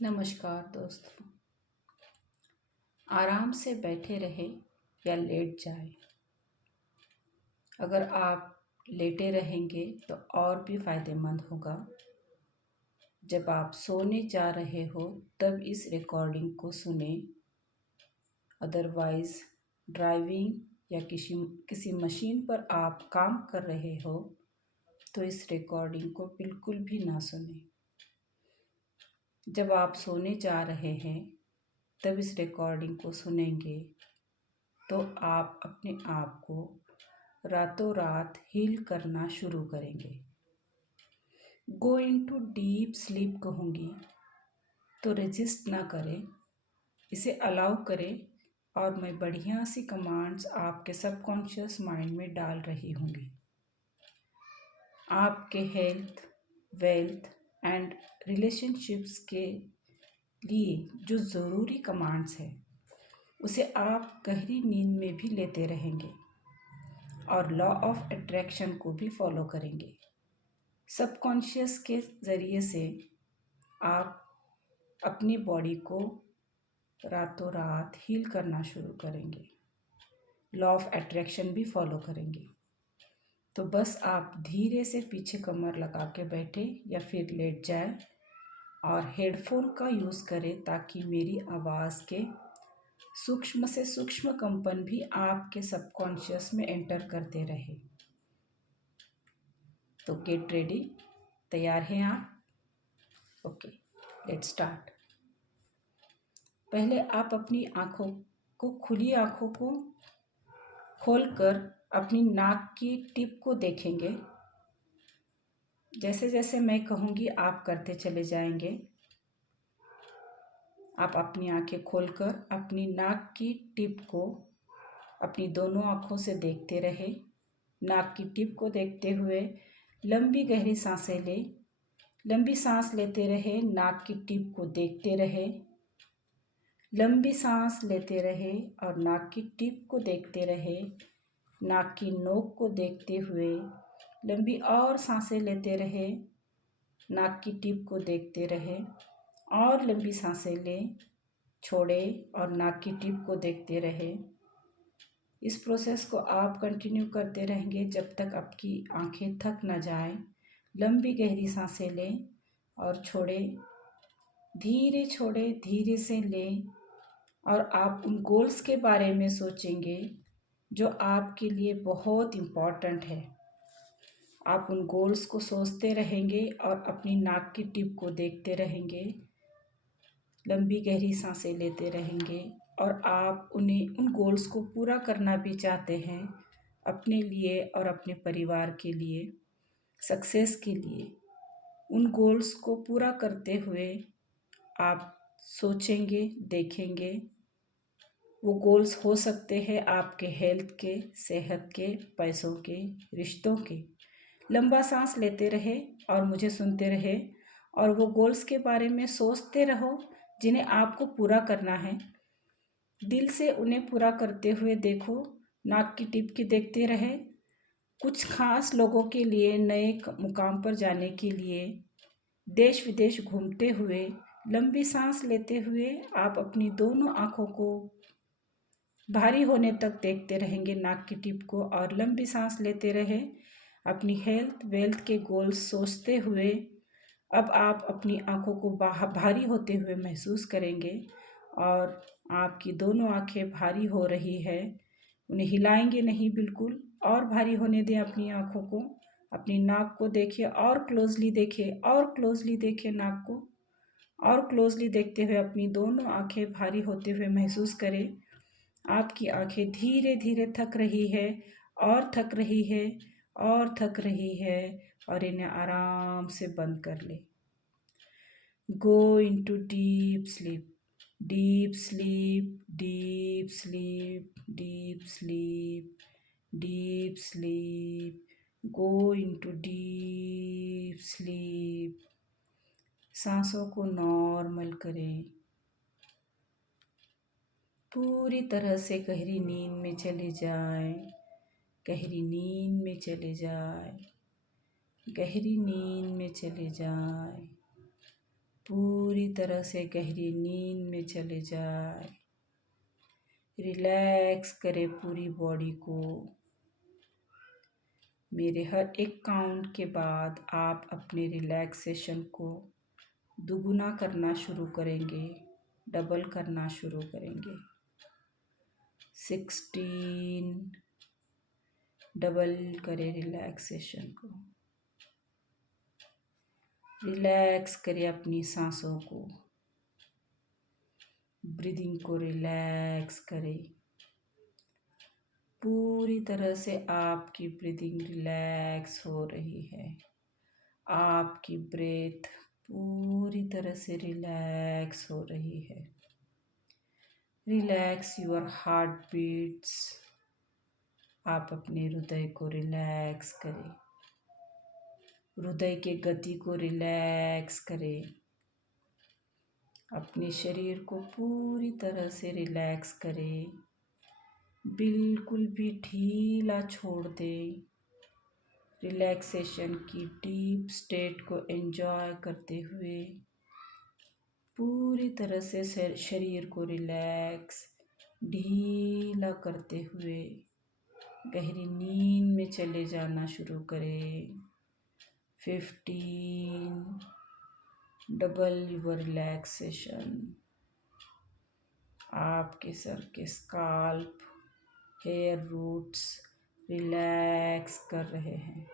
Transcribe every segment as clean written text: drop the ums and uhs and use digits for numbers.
नमस्कार दोस्तों। आराम से बैठे रहे या लेट जाए। अगर आप लेटे रहेंगे तो और भी फायदेमंद होगा। जब आप सोने जा रहे हो तब इस रिकॉर्डिंग को सुने। अदरवाइज़ ड्राइविंग या किसी किसी मशीन पर आप काम कर रहे हो तो इस रिकॉर्डिंग को बिल्कुल भी ना सुने। जब आप सोने जा रहे हैं तब इस रिकॉर्डिंग को सुनेंगे तो आप अपने आप को रातों रात हील करना शुरू करेंगे। गो इनटू डीप स्लीप कहूँगी तो रेजिस्ट ना करें, इसे अलाउ करें और मैं बढ़िया सी कमांड्स आपके सबकॉन्शियस माइंड में डाल रही होंगी। आपके हेल्थ, वेल्थ एंड रिलेशनशिप्स के लिए जो ज़रूरी कमांड्स हैं उसे आप गहरी नींद में भी लेते रहेंगे और लॉ ऑफ अट्रैक्शन को भी फॉलो करेंगे। सबकॉन्शियस के ज़रिए से आप अपनी बॉडी को रातों रात हील करना शुरू करेंगे, लॉ ऑफ अट्रैक्शन भी फॉलो करेंगे। तो बस आप धीरे से पीछे कमर लगा के बैठे या फिर लेट जाए और हेडफोन का यूज़ करें ताकि मेरी आवाज़ के सूक्ष्म से सूक्ष्म कंपन भी आपके सबकॉन्शियस में एंटर करते रहे। तो गेट रेडी, तैयार हैं आप? Okay, let's start. पहले आप अपनी खुली आँखों को खोलकर अपनी नाक की टिप को देखेंगे। जैसे जैसे मैं कहूँगी आप करते चले जाएंगे। आप अपनी आँखें खोलकर अपनी नाक की टिप को अपनी दोनों आँखों से देखते रहे। नाक की टिप को देखते हुए लंबी गहरी सांसें लें। लंबी सांस लेते रहे, नाक की टिप को देखते रहे। लंबी सांस लेते रहे और नाक की टिप को देखते रहे। नाक की नोक को देखते हुए लंबी और सांसें लेते रहे। नाक की टिप को देखते रहे और लंबी सांसें लें, छोड़ें और नाक की टिप को देखते रहे। इस प्रोसेस को आप कंटिन्यू करते रहेंगे जब तक आपकी आंखें थक ना जाएं। लंबी गहरी सांसें लें और छोड़ें, धीरे छोड़ें, धीरे से लें और आप उन गोल्स के बारे में सोचेंगे जो आपके लिए बहुत इम्पॉर्टेंट है। आप उन गोल्स को सोचते रहेंगे और अपनी नाक की टिप को देखते रहेंगे। लंबी गहरी सांसें लेते रहेंगे और आप उन गोल्स को पूरा करना भी चाहते हैं अपने लिए और अपने परिवार के लिए, सक्सेस के लिए। उन गोल्स को पूरा करते हुए आप सोचेंगे, देखेंगे। वो गोल्स हो सकते हैं आपके हेल्थ के, सेहत के, पैसों के, रिश्तों के। लंबा सांस लेते रहे और मुझे सुनते रहे और वो गोल्स के बारे में सोचते रहो जिन्हें आपको पूरा करना है। दिल से उन्हें पूरा करते हुए देखो, नाक की टिप की देखते रहे। कुछ खास लोगों के लिए नए मुकाम पर जाने के लिए देश विदेश घूमते हुए लंबी सांस लेते हुए आप अपनी दोनों आँखों को भारी होने तक देखते रहेंगे नाक की टिप को और लंबी सांस लेते रहे। अपनी हेल्थ, वेल्थ के गोल्स सोचते हुए अब आप अपनी आँखों को भारी होते हुए महसूस करेंगे और आपकी दोनों आँखें भारी हो रही है। उन्हें हिलाएंगे नहीं, बिल्कुल और भारी होने दें अपनी आँखों को। अपनी नाक को देखिए और क्लोजली देखिए और क्लोजली देखिए नाक को और क्लोजली देखते हुए अपनी दोनों आँखें भारी होते हुए महसूस करें। आपकी आँखें धीरे धीरे थक रही है और थक रही है और थक रही है और इन्हें आराम से बंद कर ले। Go into deep sleep, deep sleep, deep sleep, deep sleep, deep sleep. Go into deep sleep. सांसों को नॉर्मल करें। पूरी तरह से गहरी नींद में चले जाए, गहरी नींद में चले जाए, गहरी नींद में चले जाए। पूरी पूरी तरह से गहरी नींद में चले जाए। रिलैक्स करें पूरी बॉडी को। मेरे हर एक काउंट के बाद आप अपने रिलैक्सेशन को दुगुना करना शुरू करेंगे, डबल करना शुरू करेंगे। 16, डबल करें रिलैक्सेशन को। रिलैक्स करें अपनी सांसों को, ब्रीदिंग को रिलैक्स करें। पूरी तरह से आपकी ब्रीदिंग रिलैक्स हो रही है। आपकी ब्रेथ पूरी तरह से रिलैक्स हो रही है। Relax your heart beats. आप अपने हृदय को रिलैक्स करें। हृदय के गति को रिलैक्स करें। अपने शरीर को पूरी तरह से रिलैक्स करें। बिल्कुल भी ढीला छोड़ दें। रिलैक्सेशन की डीप स्टेट को एंजॉय करते हुए पूरी तरह से शरीर को रिलैक्स, ढीला करते हुए गहरी नींद में चले जाना शुरू करें। 15, डबल योर रिलैक्सेशन। आपके सर के स्काल्प, हेयर रूट्स रिलैक्स कर रहे हैं।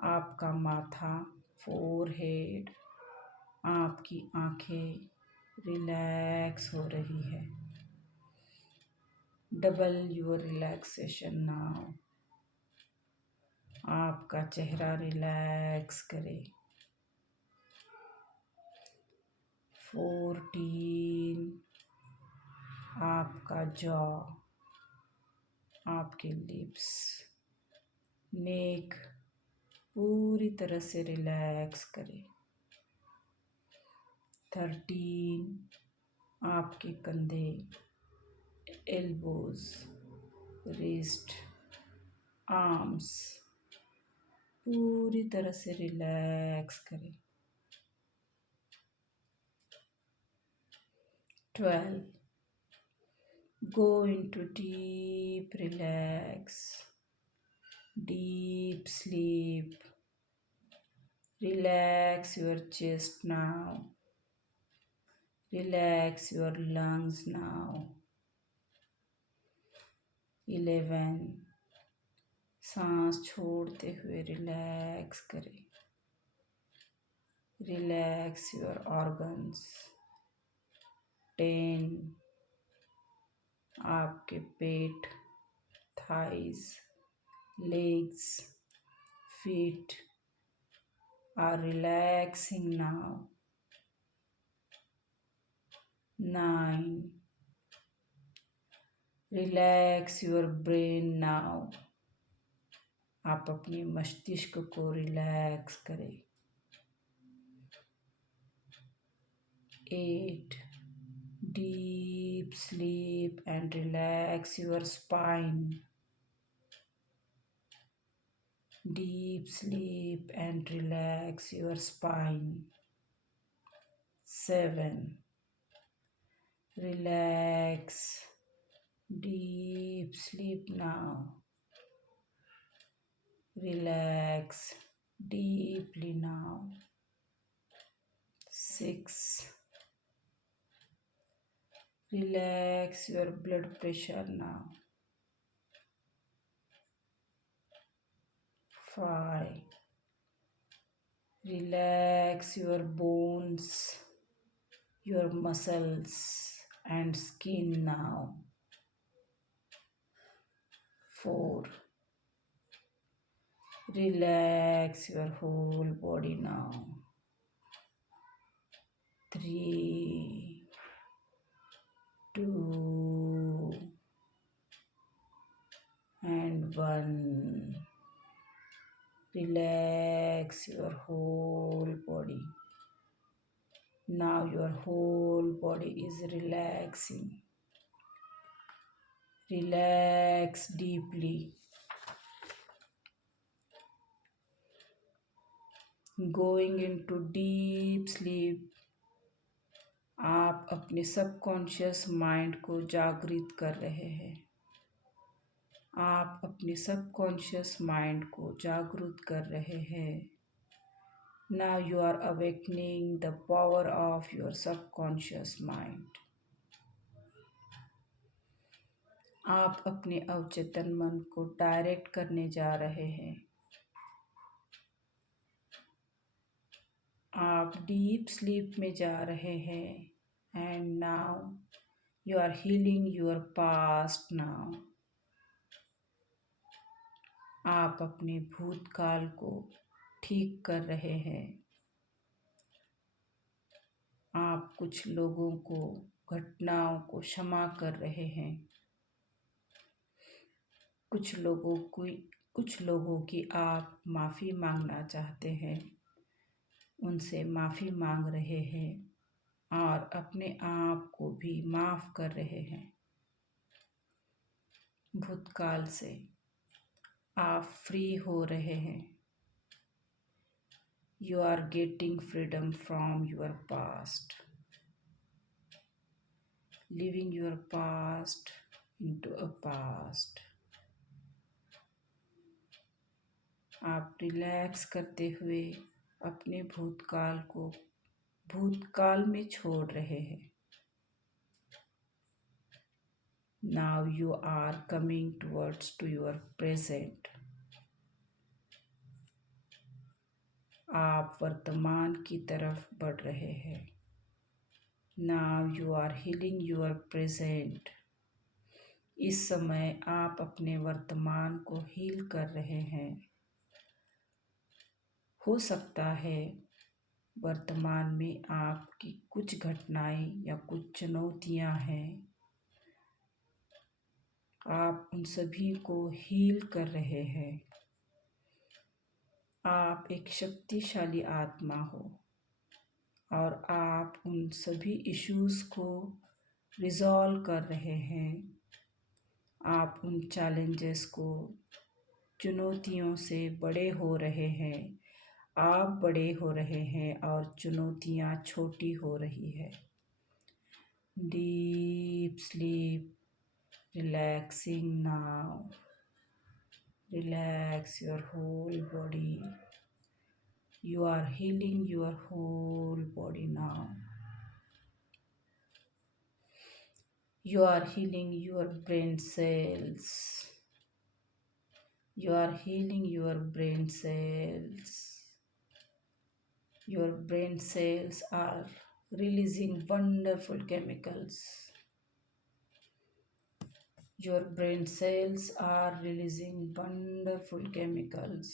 आपका माथा, फोरहेड, आपकी आंखें रिलैक्स हो रही है। Double your relaxation now. आपका चेहरा रिलैक्स करें। 14, आपका जॉ, आपके लिप्स, नेक पूरी तरह से रिलैक्स करें। 13, आपके कंधे, एल्बोज, रिस्ट, आर्म्स पूरी तरह से रिलैक्स करें। 12, go into deep relax, deep sleep. Relax your chest now. Relax your lungs now. 11, सांस छोड़ते हुए रिलैक्स करें। Relax your organs. 10, आपके पेट, thighs, legs, feet are relaxing now. 9, relax your brain now. आप अपने मस्तिष्क को रिलैक्स करें। 8, deep sleep and relax your spine. Deep sleep and relax your spine. 7, relax, deep sleep now. Relax deeply now. 6, relax your blood pressure now. 5, relax your bones, your muscles and skin now. 4, relax your whole body now. 3, 2 and 1. Relax your whole body. Now your whole body is relaxing. Relax deeply. Going into deep sleep अपने subconscious mind को जागृत कर रहे हैं। आप अपने subconscious mind को जागृत कर रहे हैं। Now you are awakening the power of your subconscious mind. आप अपने अवचेतन मन को डायरेक्ट करने जा रहे हैं। आप डीप स्लीप में जा रहे हैं। And now you are healing your past now. आप अपने भूतकाल को ठीक कर रहे हैं। आप कुछ लोगों को, घटनाओं को क्षमा कर रहे हैं। कुछ लोगों की आप माफ़ी मांगना चाहते हैं, उनसे माफ़ी मांग रहे हैं और अपने आप को भी माफ़ कर रहे हैं। भूतकाल से आप फ्री हो रहे हैं। You are getting freedom from your past, living your past into a past. आप रिलैक्स करते हुए अपने भूतकाल को भूतकाल में छोड़ रहे हैं। Now you are coming towards to your present. आप वर्तमान की तरफ बढ़ रहे हैं। Now you are healing your present. इस समय आप अपने वर्तमान को हील कर रहे हैं। हो सकता है वर्तमान में आपकी कुछ घटनाएं या कुछ चुनौतियां हैं। आप उन सभी को हील कर रहे हैं। आप एक शक्तिशाली आत्मा हो और आप उन सभी इश्यूज़ को रिजॉल्व कर रहे हैं। आप उन चैलेंजेस को, चुनौतियों से बड़े हो रहे हैं। आप बड़े हो रहे हैं और चुनौतियाँ छोटी हो रही है। Deep sleep, relaxing now. Relax your whole body. You are healing your whole body now. You are healing your brain cells. You are healing your brain cells. Your brain cells are releasing wonderful chemicals. Your brain cells are releasing wonderful chemicals.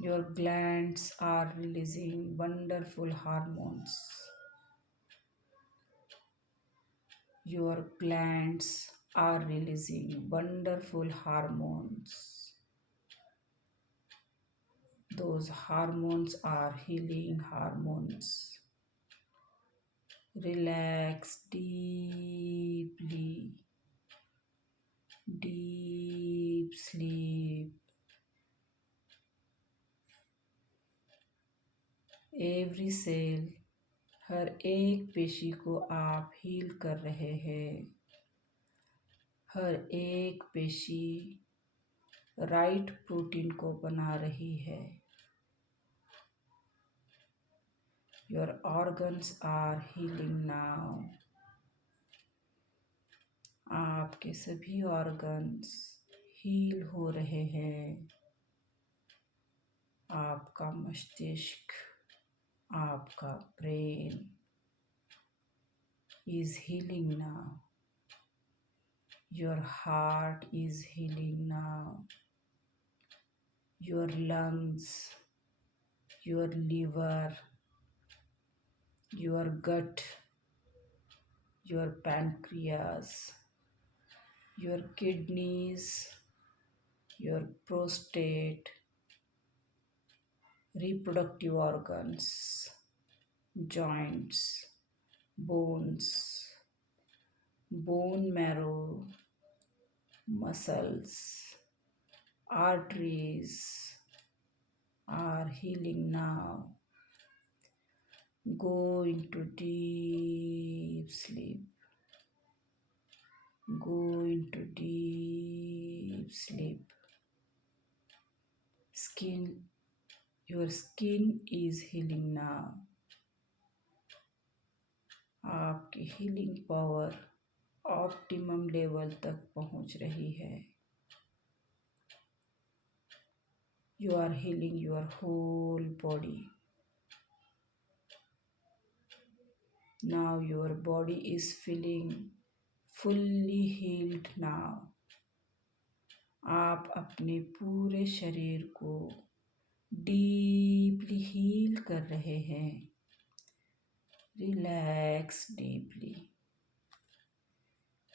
Your glands are releasing wonderful hormones. Your glands are releasing wonderful hormones. Those hormones are healing hormones. Relax deeply. Deep sleep. Every cell, हर एक पेशी को आप heal कर रहे हैं। हर एक पेशी right protein को बना रही है। Your organs are healing now. आपके सभी ऑर्गन्स हील हो रहे हैं। आपका मस्तिष्क, आपका brain is healing now. Your heart is healing now. Your lungs, your liver, your gut, your pancreas, your kidneys, your prostate, reproductive organs, joints, bones, bone marrow, muscles, arteries are healing now. Go into deep sleep. Go into deep sleep. Skin, your skin is healing now. आपकी healing power optimum level तक पहुंच रही है. You are healing your whole body. Now your body is feeling fully healed now. आप अपने पूरे शरीर को डीपली हील कर रहे हैं. Relax deeply.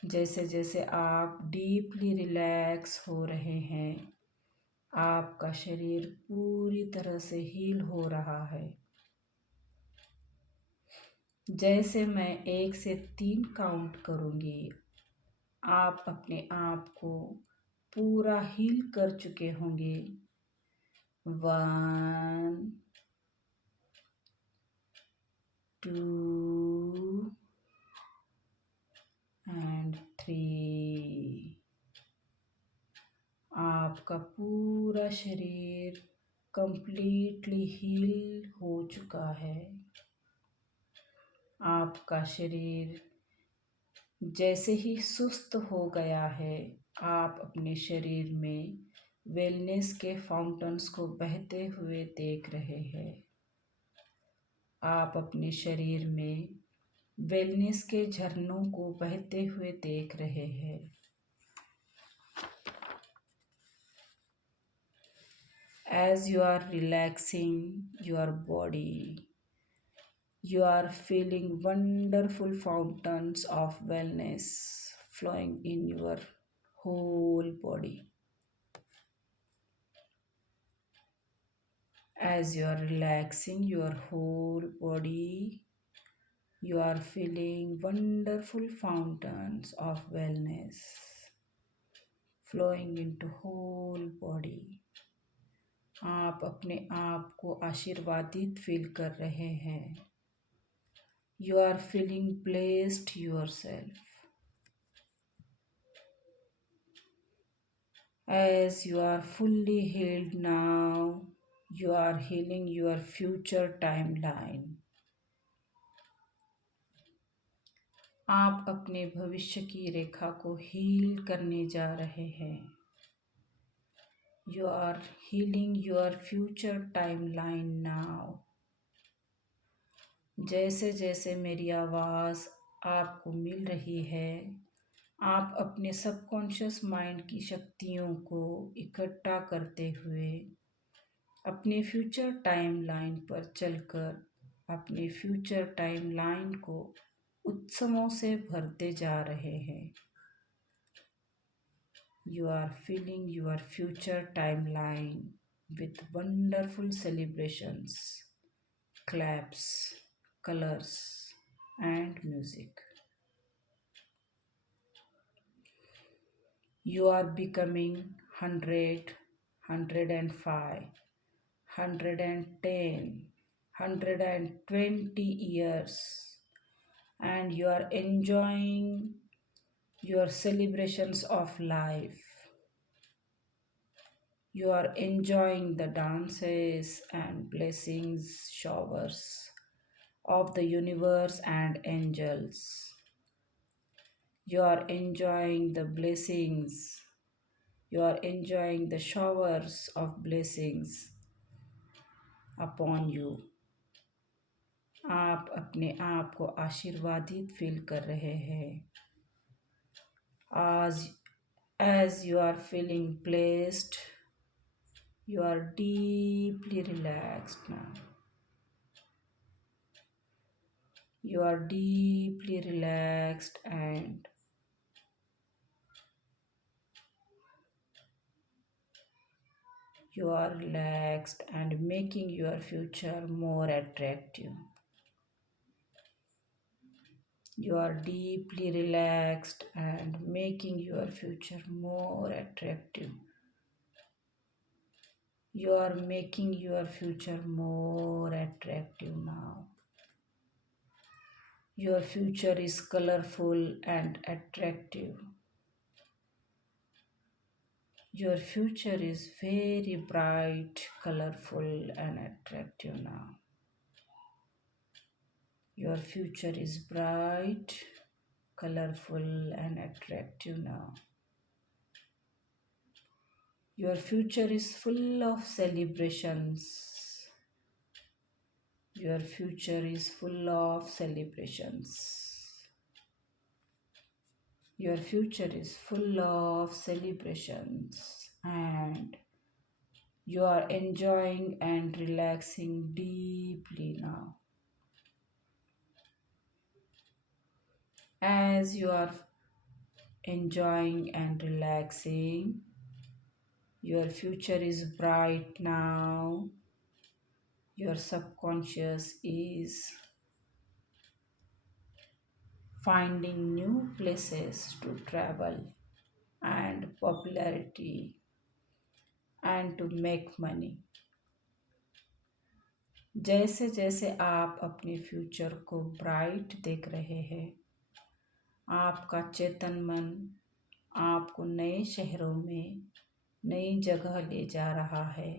जैसे जैसे आप डीपली रिलैक्स हो रहे हैं, आपका शरीर पूरी तरह से हील हो रहा है. जैसे मैं 1 से 3 काउंट करूँगी, आप अपने आप को पूरा हील कर चुके होंगे. 1, 2 and 3. आपका पूरा शरीर कंप्लीटली हील हो चुका है. आपका शरीर जैसे ही सुस्त हो गया है, आप अपने शरीर में वेलनेस के फाउंटेन्स को बहते हुए देख रहे हैं. आप अपने शरीर में वेलनेस के झरनों को बहते हुए देख रहे हैं. As you are relaxing your body, you are feeling wonderful fountains of wellness flowing in your whole body. As you are relaxing your whole body, you are feeling wonderful fountains of wellness flowing into whole body. आप अपने आप को आशीर्वादित feel कर रहे हैं. You are feeling blessed yourself. As you are fully healed now, you are healing your future timeline. आप अपने भविष्य की रेखा को हील करने जा रहे हैं. You are healing your future timeline now. जैसे जैसे मेरी आवाज़ आपको मिल रही है, आप अपने सबकॉन्शियस माइंड की शक्तियों को इकट्ठा करते हुए अपने फ्यूचर टाइमलाइन पर चलकर अपने फ्यूचर टाइमलाइन को उत्सवों से भरते जा रहे हैं. You are filling your future timeline with wonderful celebrations, claps, colors, and music. You are becoming 100, 105, 110, 120 years, and you are enjoying your celebrations of life. You are enjoying the dances and blessings showers of the universe and angels. You are enjoying the blessings. You are enjoying the showers of blessings upon you. आप अपने आप को आशीर्वादित feel कर रहे हैं. As you are feeling blessed, you are deeply relaxed now. You are deeply relaxed and you are relaxed and making your future more attractive. You are deeply relaxed and making your future more attractive. You are making your future more attractive now. Your future is colorful and attractive. Your future is very bright, colorful, and attractive now. Your future is bright, colorful, and attractive now. Your future is full of celebrations. Your future is full of celebrations. Your future is full of celebrations and you are enjoying and relaxing deeply now. As you are enjoying and relaxing, your future is bright now. Your subconscious is finding new places to travel and popularity and to make money. जैसे जैसे आप अपने future को bright देख रहे हैं, आपका चेतन मन आपको नए शहरों में नई जगह ले जा रहा है,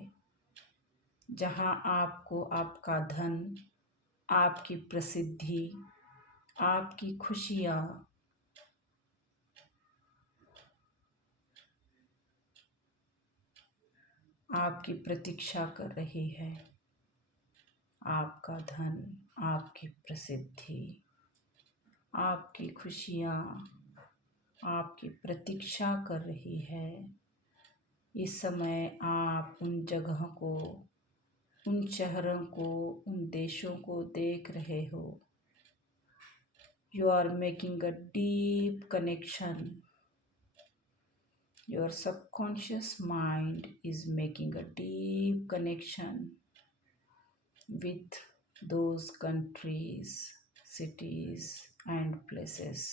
जहां आपको आपका धन, आपकी प्रसिद्धि, आपकी खुशियाँ, आपकी प्रतीक्षा कर रही है। आपका धन, आपकी प्रसिद्धि, आपकी खुशियाँ, आपकी प्रतीक्षा कर रही है। इस समय आप उन जगहों को, उन शहरों को, उन देशों को देख रहे हो। You are making a deep connection. Your subconscious mind is making a deep connection with those countries, cities and places.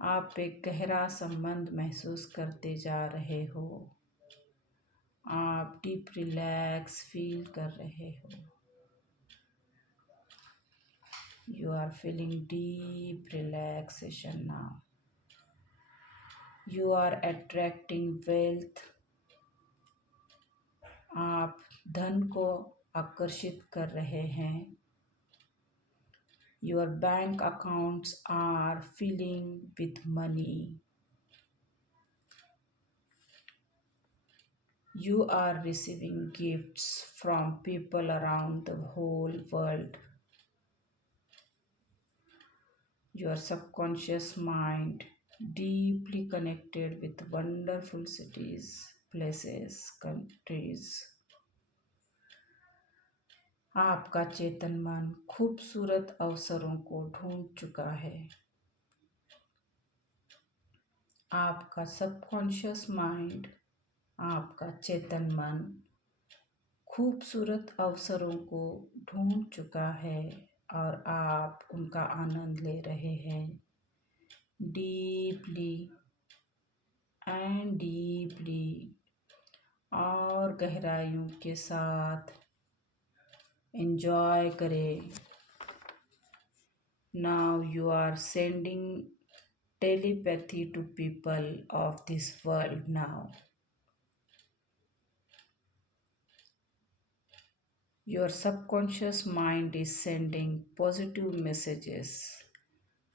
आप एक गहरा संबंध महसूस करते जा रहे हो। आप डीप रिलैक्स फील कर रहे हो। You are feeling deep relaxation now. You are attracting wealth. आप धन को आकर्षित कर रहे हैं। Your bank accounts are filling with money. You are receiving gifts from people around the whole world. Your subconscious mind deeply connected with wonderful cities, places, countries. आपका चेतन मन खूबसूरत अवसरों को ढूंढ चुका है। आपका सबकॉन्शियस माइंड, आपका चेतन मन खूबसूरत अवसरों को ढूंढ चुका है और आप उनका आनंद ले रहे हैं। डीपली एंड डीपली और गहराइयों के साथ एंजॉय करें। Now you are sending telepathy to people of this world now. Your subconscious mind is sending positive messages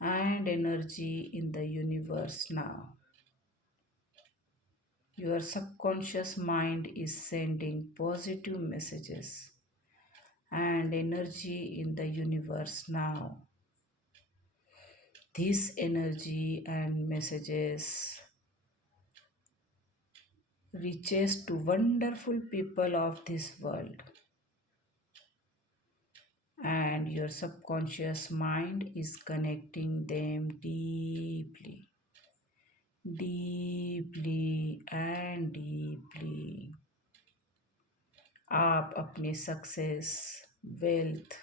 and energy in the universe now. Your subconscious mind is sending positive messages and energy in the universe now. This energy and messages reaches to wonderful people of this world. And your subconscious mind is connecting them deeply, deeply and deeply. आप अपने success, wealth,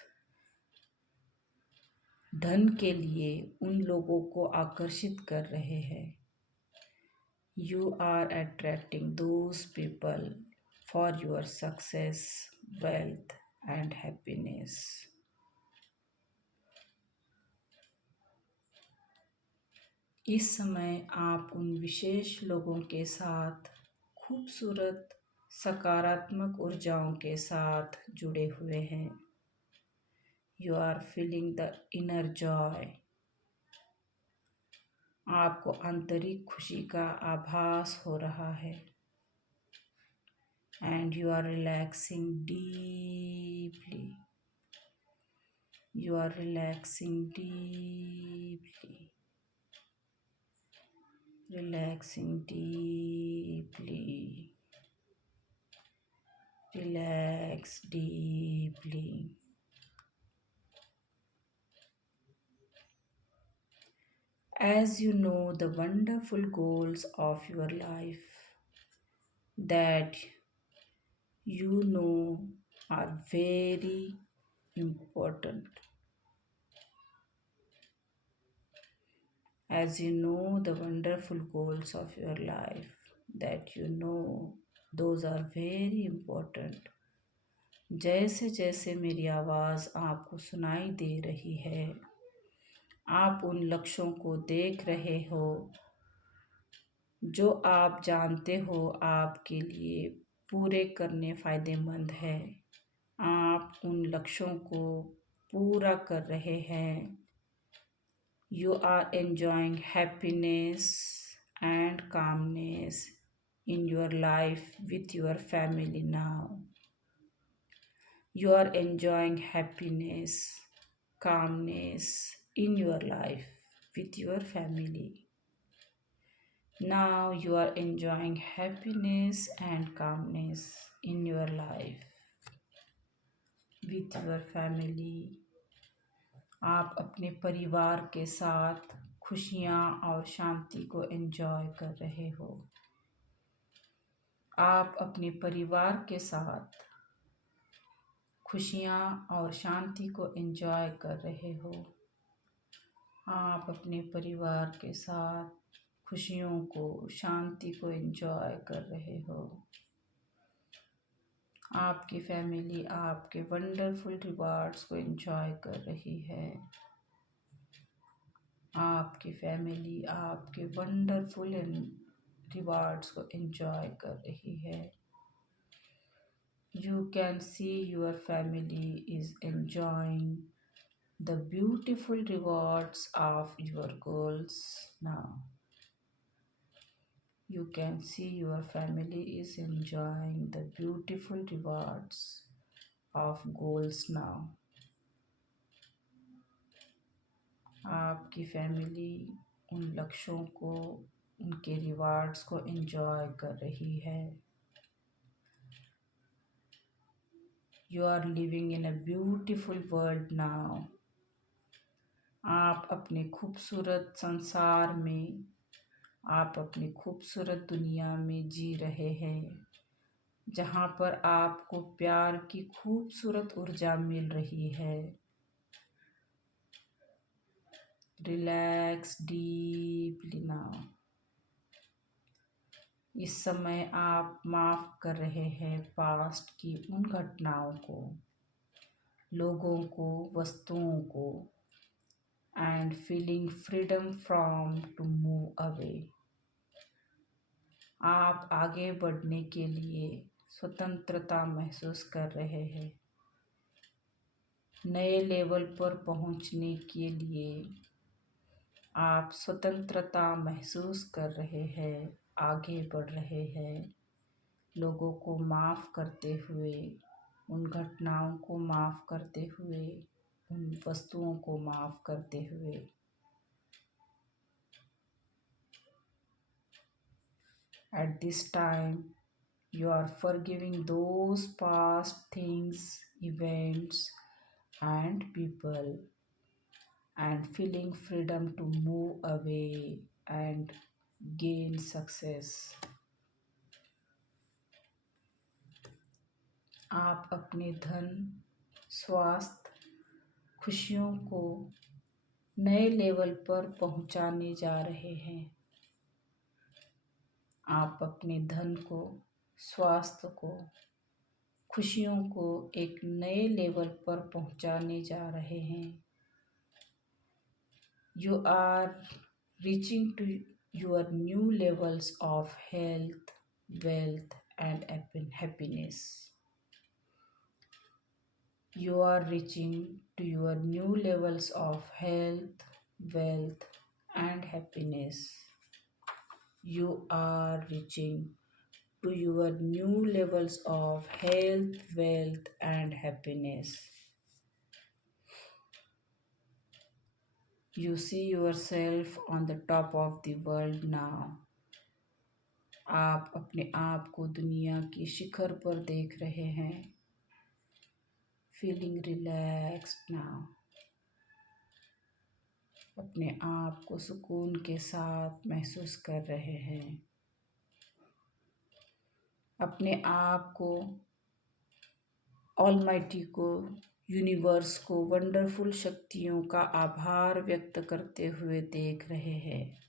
धन के लिए उन लोगों को आकर्षित कर रहे हैं। You are attracting those people for your success, wealth and happiness. इस समय आप उन विशेष लोगों के साथ खूबसूरत सकारात्मक ऊर्जाओं के साथ जुड़े हुए हैं। You are feeling the inner joy. आपको आंतरिक खुशी का आभास हो रहा है। And you are relaxing deeply. You are relaxing deeply, relaxing deeply, relax deeply. As you know the wonderful goals of your life that you know are very important. As you know the wonderful goals of your life that you know those are very important. जैसे जैसे मेरी आवाज़ आपको सुनाई दे रही है, आप उन लक्ष्यों को देख रहे हो जो आप जानते हो आपके लिए पूरे करने फ़ायदेमंद है। आप उन लक्ष्यों को पूरा कर रहे हैं। You are enjoying happiness and calmness in your life with your family now. You are enjoying happiness, calmness in your life with your family. Now you are enjoying happiness and calmness in your life with your family. आप अपने परिवार के साथ खुशियाँ और शांति को enjoy कर रहे हो। आप अपने परिवार के साथ खुशियाँ और शांति को एंजॉय कर रहे हो। आप अपने परिवार के साथ खुशियों को, शांति को एंजॉय कर रहे हो। आपकी फैमिली आपके वंडरफुल रिवार्ड्स को एंजॉय कर रही है। आपकी फैमिली आपके वंडरफुल रिवार्ड्स को एंजॉय कर रही है। You can see your family is enjoying the beautiful rewards of your goals now. You can see your family is enjoying the beautiful rewards of goals now. आपकी family उन लक्ष्यों को, उनके rewards को एंजॉय कर रही है। You are living in a beautiful world now. आप अपने खूबसूरत संसार में, आप अपनी खूबसूरत दुनिया में जी रहे हैं, जहाँ पर आपको प्यार की खूबसूरत ऊर्जा मिल रही है। Relax deeply now. इस समय आप माफ़ कर रहे हैं पास्ट की उन घटनाओं को, लोगों को, वस्तुओं को and feeling freedom from to move away. आप आगे बढ़ने के लिए स्वतंत्रता महसूस कर रहे हैं। नए लेवल पर पहुंचने के लिए आप स्वतंत्रता महसूस कर रहे हैं, आगे बढ़ रहे हैं। लोगों को माफ़ करते हुए, उन घटनाओं को माफ़ करते हुए, उन वस्तुओं को माफ़ करते हुए। At this time, you are forgiving those past things, events, and people, and feeling freedom to move away and gain success. आप अपने धन, स्वास्थ्य, खुशियों को नए लेवल पर पहुंचाने जा रहे हैं। आप अपने धन को, स्वास्थ्य को, खुशियों को एक नए लेवल पर पहुंचाने जा रहे हैं। You are reaching to your new levels of health, wealth, and happiness. You are reaching to your new levels of health, wealth, and happiness. You are reaching to your new levels of health, wealth, and happiness. You see yourself on the top of the world now. आप अपने आप को दुनिया की शिखर पर देख रहे हैं. Feeling relaxed now. अपने आप को सुकून के साथ महसूस कर रहे हैं. अपने आप को, ऑलमाइटी को, यूनिवर्स को वंडरफुल शक्तियों का आभार व्यक्त करते हुए देख रहे हैं.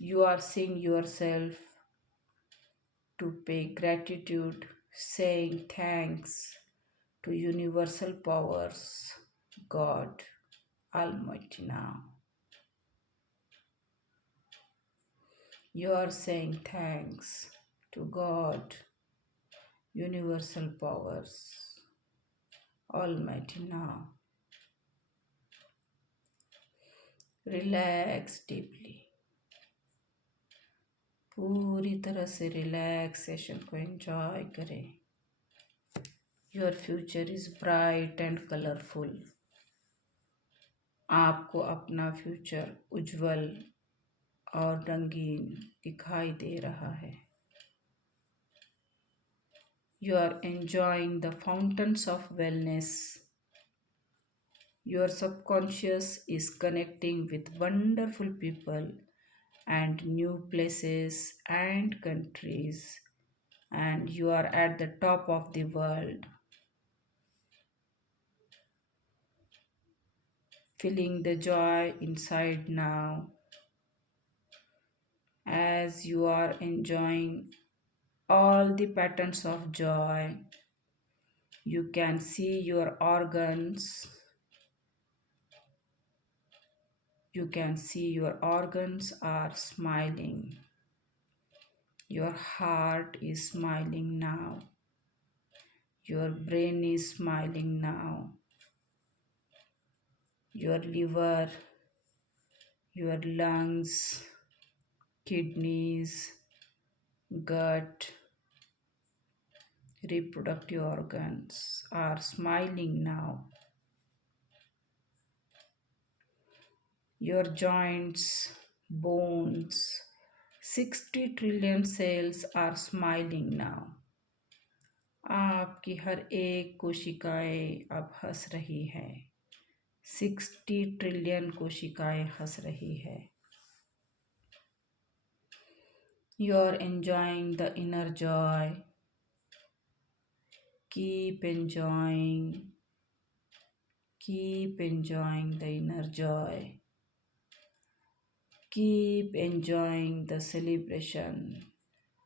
You are seeing yourself to pay gratitude, saying thanks to universal powers, God Almighty now. You are saying thanks to God, universal powers, Almighty now. Relax deeply. पूरी तरह से रिलैक्सेशन को एंजॉय करें. Your future is bright and colourful. आपको अपना future उज्जवल और रंगीन दिखाई दे रहा है. You are enjoying the fountains of wellness. Your subconscious is connecting with wonderful people and new places and countries, and you are at the top of the world, feeling the joy inside now. As you are enjoying all the patterns of joy, you can see your organs. You can see your organs are smiling. Your heart is smiling now. Your brain is smiling now. Your liver, your lungs, kidneys, gut, reproductive organs are smiling now. Your joints, bones, 60 trillion cells are smiling now. आपकी हर एक कोशिकाएं अब हंस रही है. 60 trillion कोशिकाएं हंस रही है. You are enjoying the inner joy. Keep enjoying. Keep enjoying the inner joy. Keep enjoying the celebration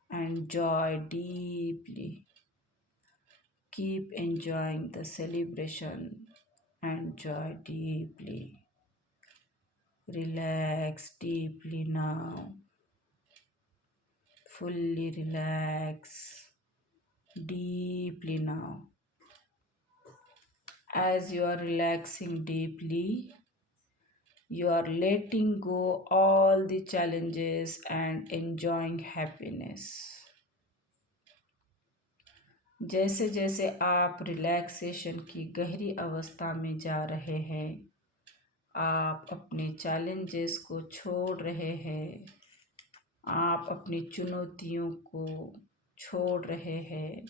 and joy deeply. Keep enjoying the celebration and joy deeply. Relax deeply now. Fully relax deeply now. As you are relaxing deeply, you are letting go all the challenges and enjoying happiness. जैसे जैसे आप relaxation की गहरी अवस्था में जा रहे हैं, आप अपने चैलेंजेस को छोड़ रहे हैं. आप अपनी चुनौतियों को छोड़ रहे हैं,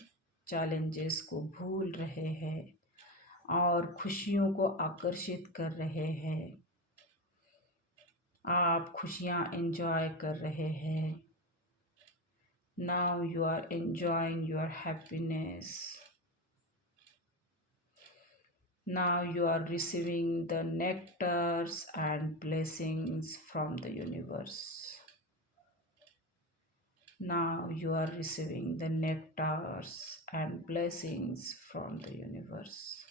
चैलेंजेस को भूल रहे हैं और खुशियों को आकर्षित कर रहे हैं. आप खुशियाँ एंजॉय कर रहे हैं. Now you are enjoying your happiness. Now you are receiving the nectars and blessings from the universe. Now you are receiving the nectars and blessings from the universe.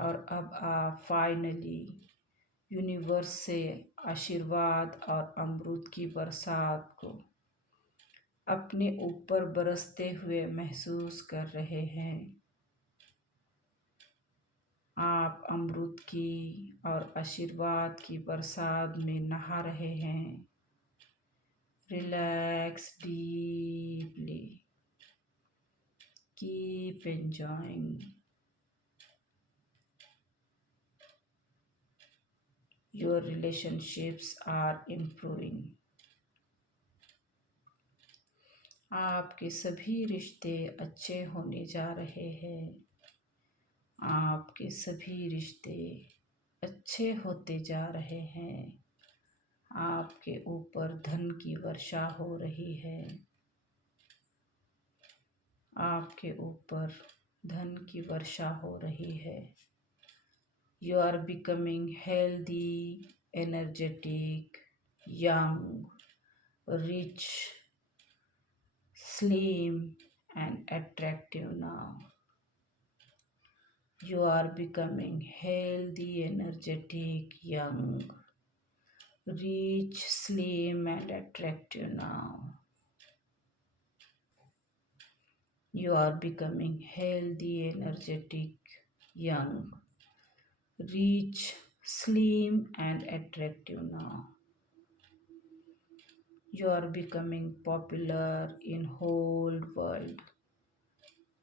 और अब आप फाइनली यूनिवर्स से आशीर्वाद और अमृत की बरसात को अपने ऊपर बरसते हुए महसूस कर रहे हैं। आप अमृत की और आशीर्वाद की बरसात में नहा रहे हैं। Relax deeply, keep enjoying. Your relationships are improving. आपके सभी रिश्ते अच्छे होने जा रहे हैं। आपके सभी रिश्ते अच्छे होते जा रहे हैं। आपके ऊपर धन की वर्षा हो रही है। आपके ऊपर धन की वर्षा हो रही है। You are becoming healthy, energetic, young, rich, slim, and attractive now. You are becoming healthy, energetic, young, rich, slim, and attractive now. You are becoming healthy, energetic, young, rich, slim, and attractive now. You are becoming popular in whole world,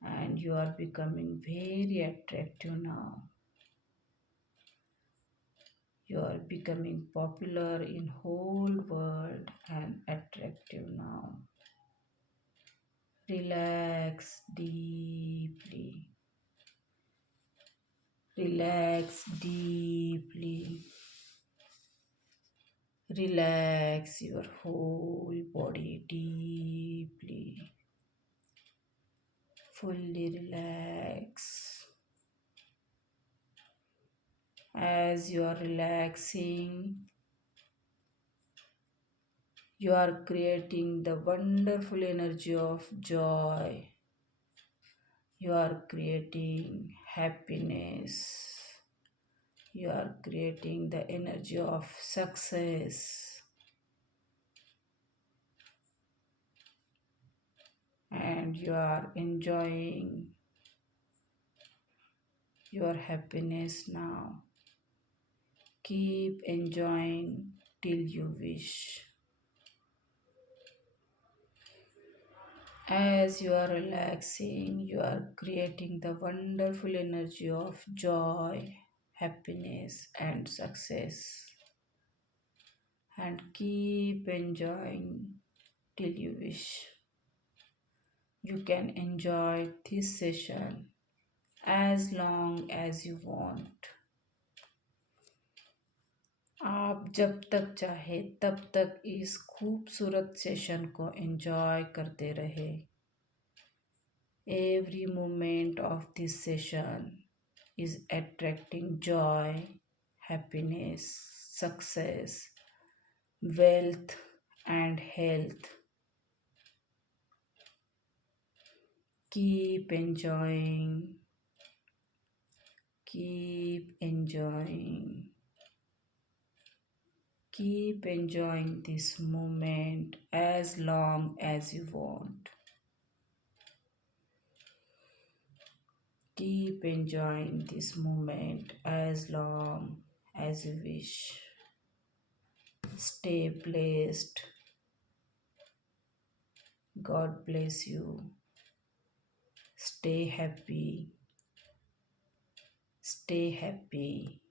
and you are becoming very attractive now. You are becoming popular in whole world and attractive now. Relax deeply. Relax deeply. Relax your whole body deeply. Fully relax. As you are relaxing, you are creating the wonderful energy of joy. You are creating happiness. You are creating the energy of success. And you are enjoying your happiness now. Keep enjoying till you wish. As you are relaxing, you are creating the wonderful energy of joy, happiness, and success. And keep enjoying till you wish. You can enjoy this session as long as you want. आप जब तक चाहे तब तक इस खूबसूरत session को enjoy करते रहे। Every moment of this session is attracting joy, happiness, success, wealth, and health. Keep enjoying. Keep enjoying. Keep enjoying this moment as long as you want. Keep enjoying this moment as long as you wish. Stay blessed. God bless you. Stay happy. Stay happy.